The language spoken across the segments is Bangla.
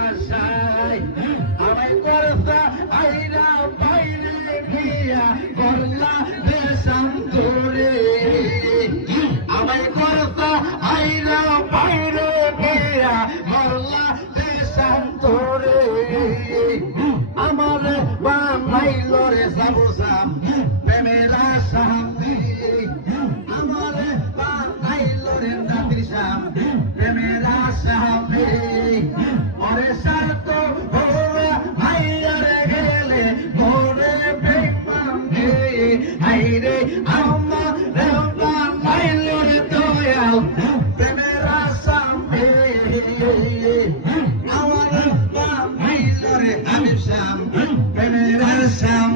আশায় আমায় করতা আইরা বাইরে গিয়া করলা দেশাম তোরে আমায় করতা আইরা বাইরে গিয়া করলা দেশাম তোরে আমার বানাইল রে সাবুসাম প্রেমের আশাম আমার বানাইল রে নাতিসাম প্রেমের আশাম ওরে সাত ভাইয়ারে গেলে মোরে বেমান হাইরে আমার বানাইল রে দয়াল প্রেমের আশাম আমার বানাইল রে হাবিবসাম প্রেমের আশাম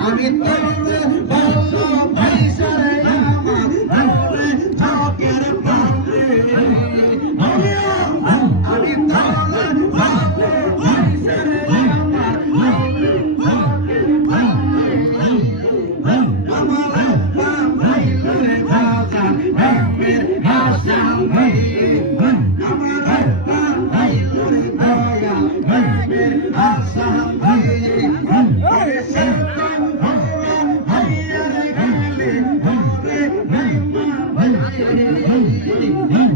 আমি Hey!